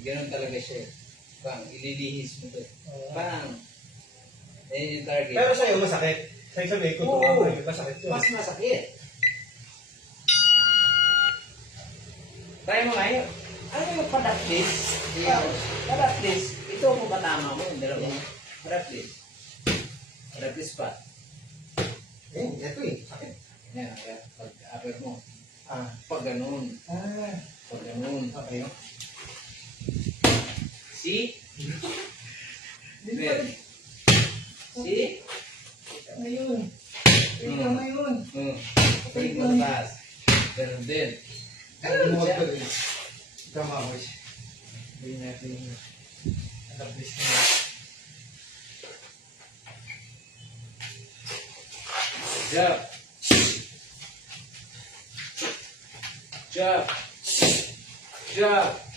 Ganun talaga siya. Bang, ililihis mo to. Bang. Yan yung target. Pero sa'yo masakit. Sa'yo sabi, kung tumama yun, masakit yun. Mas masakit. Try mo ngayon. Ano yung padaklis? Padaklis. Ito kung katama mo. Dalawa. Padaklis. Padaklis pa. Ito eh. Sakit. Yan. Pag-upper mo. Pag ganun. Pag ganun. Okay. See? Then. See? Ngayon. Ito ngayon. Balik mo sa taas. Ganun din. Ganun mo ito rin. Ito mga boys. Hindi natin alabis na. Jump. Jump. Jump.